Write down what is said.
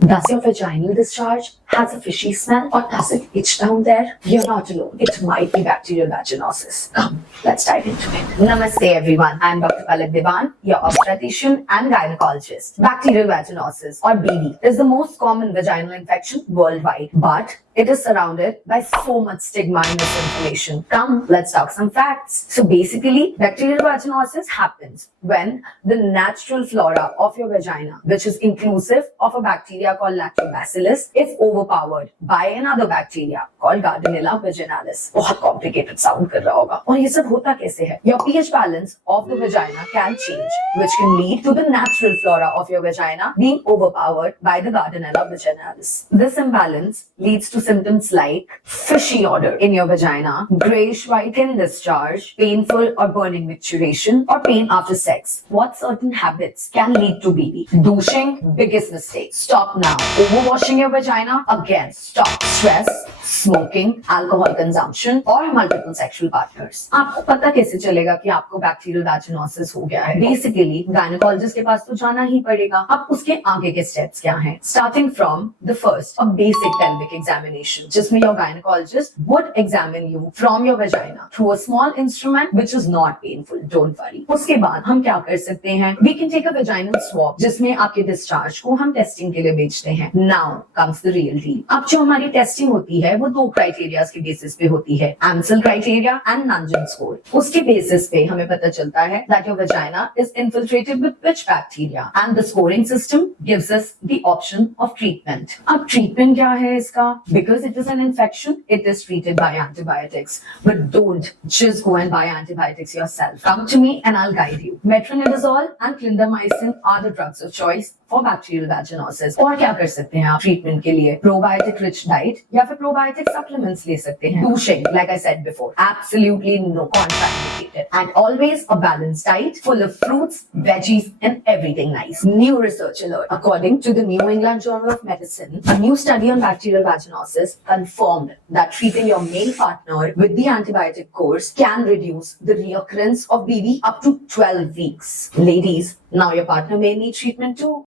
Does your vaginal discharge has a fishy smell or does it itch down there? You're not alone. It might be bacterial vaginosis. Come, let's dive into it. Namaste everyone. I'm Dr. Palak Devan, your obstetrician and gynecologist. Bacterial vaginosis or BV is the most common vaginal infection worldwide, but it is surrounded by so much stigma and misinformation. Come, let's talk some facts. So basically, bacterial vaginosis happens when the natural flora of your vagina, which is inclusive of a bacteria called lactobacillus, is overpowered by another bacteria called Gardnerella vaginalis. बहुत complicated sound कर रहा होगा. और ये सब होता कैसे है? Your pH balance of the vagina can change, which can lead to the natural flora of your vagina being overpowered by the Gardnerella vaginalis. This imbalance leads to symptoms like fishy odor in your vagina, grayish white thin discharge, painful or burning micturition, or pain after sex. What certain habits can lead to BV? Douching, biggest mistake. Stop now. Overwashing your vagina, again, stop. Stress, smoking, alcohol consumption, or multiple sexual partners. आपको पता कैसे चलेगा कि आपको bacterial वैजिनोसिस हो गया है? Basically gynaecologist के पास तो जाना ही पड़ेगा. अब उसके आगे के स्टेप्स क्या हैं? Starting from the first, a basic pelvic examination, जिसमें your gynecologist would examine you from your vagina through a small instrument which is not painful. Don't worry. उसके बाद हम क्या कर सकते हैं? We can take a vaginal swab, जिसमें आपके डिस्चार्ज को हम टेस्टिंग के लिए भेजते हैं. Now comes the real deal. अब जो हमारी टेस्टिंग होती है वो दो क्राइटेरिया के बेसिस पे होती है, Amsel criteria and Nansen score. उसके बेसिस पे हमें पता चलता है that your vagina is infiltrated with which bacteria, and the scoring system gives us the option of treatment. अब treatment क्या है इसका? Because it is an infection, it is treated by antibiotics. But don't just go and buy antibiotics yourself. Come to me and I'll guide you. Metronidazole and clindamycin are the drugs of choice for bacterial vaginosis. और क्या कर सकते हैं आप treatment के लिए? Probiotic rich diet या फिर probiotic supplements ले सकते हैं. Douching, like I said before, absolutely no, contraindicated. And always a balanced diet full of fruits, veggies, and everything nice. New research alert. According to the New England Journal of Medicine, a new study on bacterial vaginosis confirmed that treating your male partner with the antibiotic course can reduce the reoccurrence of BV up to 12 weeks. Ladies, now your partner may need treatment too.